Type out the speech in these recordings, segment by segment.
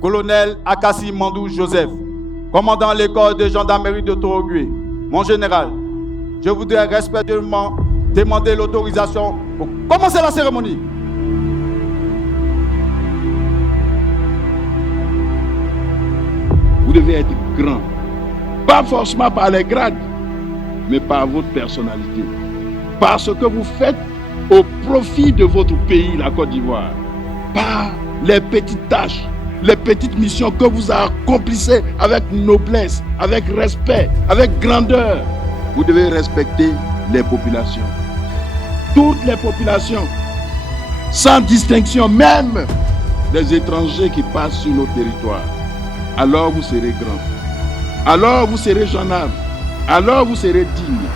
Colonel Akassi Mandou Joseph, commandant l'école de gendarmerie de Toroguhé. Mon général, je voudrais respectueusement demander l'autorisation pour commencer la cérémonie. Vous devez être grand, pas forcément par les grades, mais par votre personnalité, par ce que vous faites au profit de votre pays, la Côte d'Ivoire, par les petites tâches, les petites missions que vous accomplissez avec noblesse, avec respect, avec grandeur. Vous devez respecter les populations, toutes les populations, sans distinction, même les étrangers qui passent sur nos territoires. Alors vous serez grand, alors vous serez gendarme, alors vous serez digne,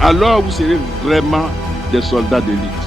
alors vous serez vraiment des soldats d'élite.